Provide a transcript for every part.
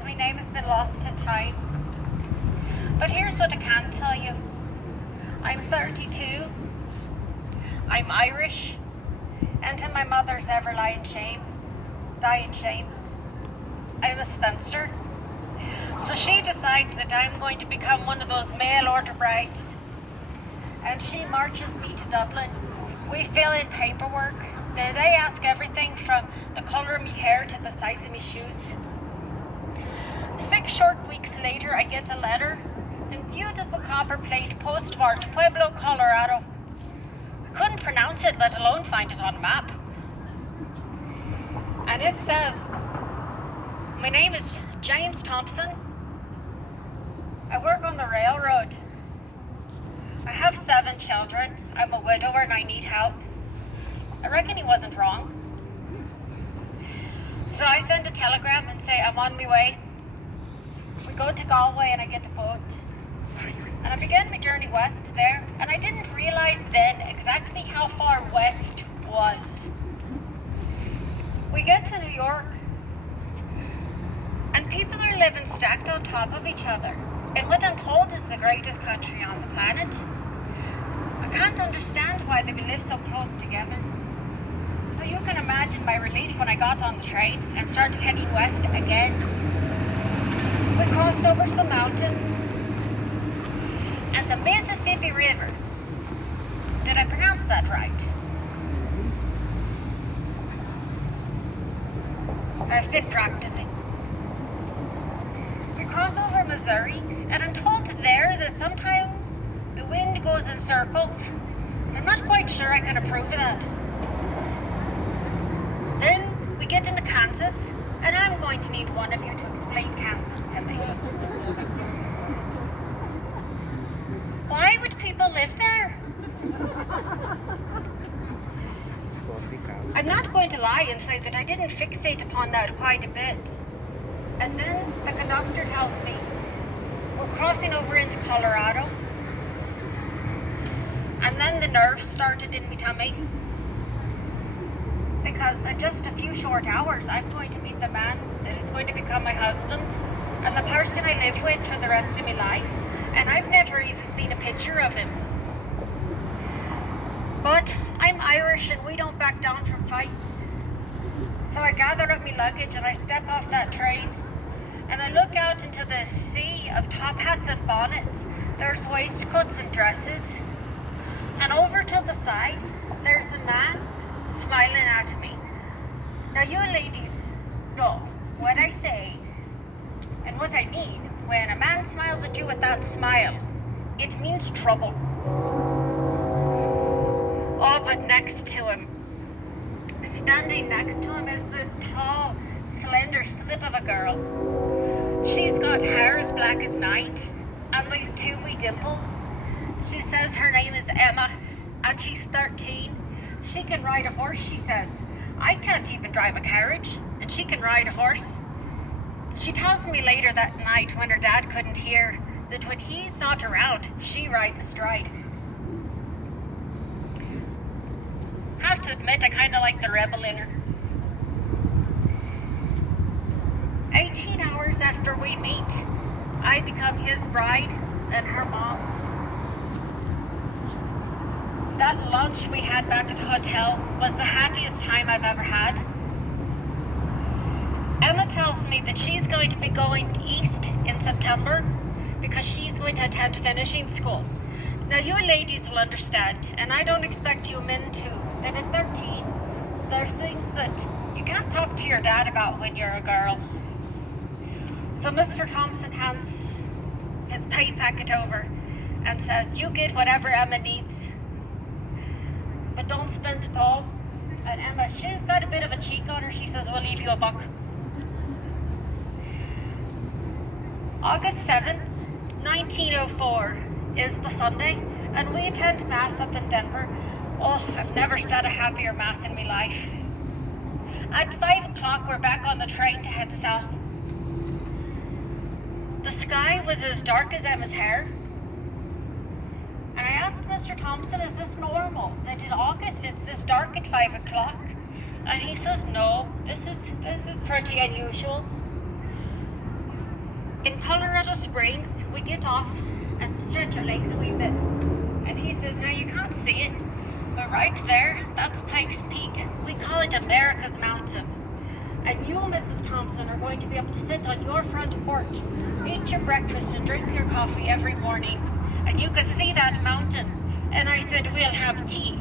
says my name has been lost in time. But here's what I can tell you. I'm 32. I'm Irish. And in my mother's ever lying shame, dying shame, I'm a spinster. So she decides that I'm going to become one of those mail order brides. And she marches me to Dublin. We fill in paperwork. They ask everything from the colour of my hair to the size of my shoes. 6 short weeks later, I get a letter in beautiful copper plate postmarked Pueblo, Colorado. I couldn't pronounce it, let alone find it on a map. And it says, my name is James Thompson. I work on the railroad. I have 7 children. I'm a widower and I need help. I reckon he wasn't wrong. So I send a telegram and say I'm on my way. We go to Galway and I get a boat. And I began my journey west there, and I didn't realise then exactly how far west was. We get to New York, and people are living stacked on top of each other in what I'm told is the greatest country on the planet. I can't understand why they live so close together. So you can imagine my relief when I got on the train and started heading west again. We crossed over some mountains and the Mississippi River. Did I pronounce that right? I've been practicing. We cross over Missouri, and I'm told there that sometimes the wind goes in circles. I'm not quite sure I can approve of that. Then we get into Kansas, and I'm going to need one of you to explain Kansas to me. Why would people live there? I'm not going to lie and say that I didn't fixate upon that quite a bit. And then the conductor tells me we're crossing over into Colorado. And then the nerves started in my tummy. Because in just a few short hours, I'm going to meet the man that is going to become my husband and the person I live with for the rest of my life. And I've never even seen a picture of him. But I'm Irish and we don't back down from fights. So I gather up my luggage and I step off that train and I look out into the sea of top hats and bonnets. There's waistcoats and dresses. And over to the side, there's a man smiling at me. Now you ladies know what I say and what I mean. When a man smiles at you with that smile, it means trouble. Oh, but next to him, standing next to him is this tall, slender slip of a girl. She's got hair as black as night and these 2 wee dimples. She says her name is Emma and she's 13. She can ride a horse, she says. I can't even drive a carriage and she can ride a horse. She tells me later that night when her dad couldn't hear that when he's not around, she rides astride. Have to admit, I kind of like the rebel in her. 18 hours after we meet, I become his bride and her mom. That lunch we had back at the hotel was the happiest time I've ever had. Emma tells me that she's going to be going east in September because she's going to attend finishing school. Now you ladies will understand, and I don't expect you men to, that at 13, there's things that you can't talk to your dad about when you're a girl. So Mr. Thompson hands his pay packet over and says, you get whatever Emma needs, but don't spend it all. And Emma, she's got a bit of a cheek on her, she says, we'll leave you $1. August 7th, 1904 is the Sunday, and we attend Mass up in Denver. Oh, I've never said a happier Mass in my life. At 5 o'clock, we're back on the train to head south. The sky was as dark as Emma's hair. And I asked Mr. Thompson, is this normal? That in August it's this dark at 5 o'clock? And he says, no, this is pretty unusual. In Colorado Springs, we get off and stretch our legs a wee bit. And he says, now you can't see it, but right there, that's Pikes Peak. We call it America's Mountain. And you, Mrs. Thompson, are going to be able to sit on your front porch, eat your breakfast and drink your coffee every morning, and you can see that mountain. And I said, we'll have tea.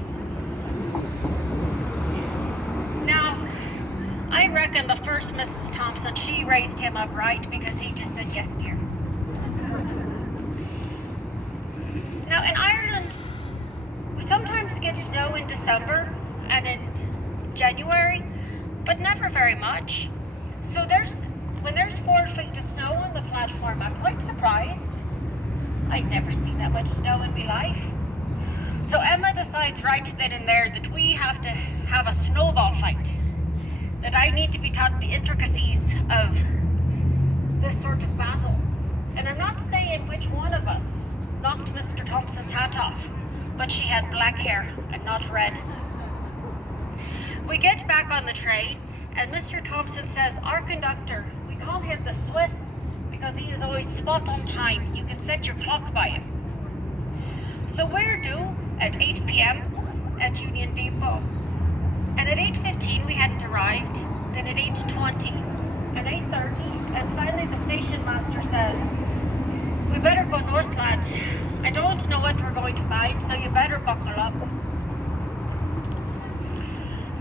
Now, I reckon the first Mrs. Thompson, she raised him up right because he just said, yes, dear. Now, in Ireland, we sometimes get snow in December and in January, but never very much. So when there's 4 feet of snow on the platform, I'm quite surprised. I've never seen that much snow in my life. So Emma decides right then and there that we have to have a snowball fight. That I need to be taught the intricacies of this sort of battle. And I'm not saying which one of us knocked Mr. Thompson's hat off, but she had black hair and not red. We get back on the train, and Mr. Thompson says, our conductor, we call him the Swiss because he is always spot on time. You can set your clock by him. So we're due at 8 p.m. at Union Depot. And at 8:15 we hadn't arrived, then at 8:20, and 8:30, and finally the station master says, we better go north, lads. I don't know what we're going to find, so you better buckle up.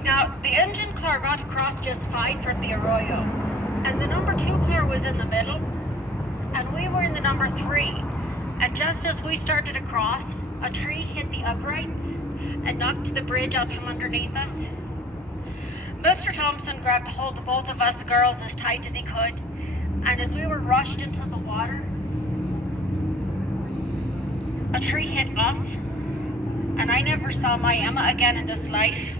Now, the engine car got across just fine from the Arroyo, and the number 2 car was in the middle, and we were in the number 3. And just as we started across, a tree hit the uprights and knocked the bridge out from underneath us. Mr. Thompson grabbed hold of both of us girls as tight as he could, and as we were rushed into the water, a tree hit us, and I never saw my Emma again in this life.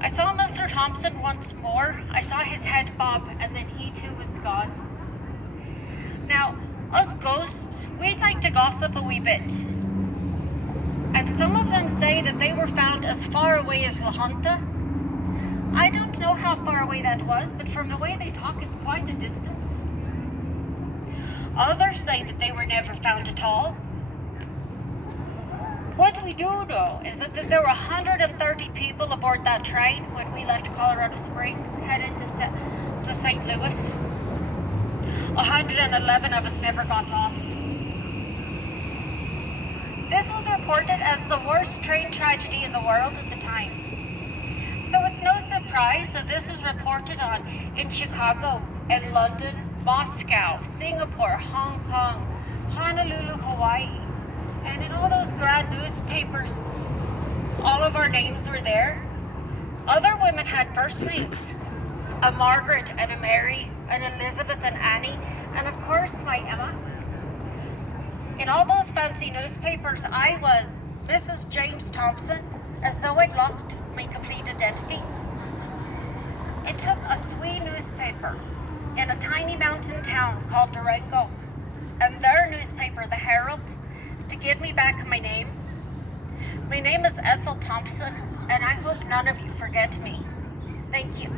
I saw Mr. Thompson once more. I saw his head bob, and then he too was gone. Now, us ghosts, we'd like to gossip a wee bit. And some of them say that they were found as far away as La Junta. I don't know how far away that was, but from the way they talk, it's quite a distance. Others say that they were never found at all. What we do know is that there were 130 people aboard that train when we left Colorado Springs, headed to St. Louis. 111 of us never got off. This was reported as the worst train tragedy in the world at the time. So it's no surprise that this was reported on in Chicago, in London, Moscow, Singapore, Hong Kong, Honolulu, Hawaii. And in all those grand newspapers, all of our names were there. Other women had first names. A Margaret and a Mary, an Elizabeth and Annie, and of course my Emma. In all those fancy newspapers, I was Mrs. James Thompson, as though I'd lost my complete identity. It took a Swede newspaper in a tiny mountain town called Durango, and their newspaper, the Herald, to give me back my name. My name is Ethel Thompson, and I hope none of you forget me. Thank you.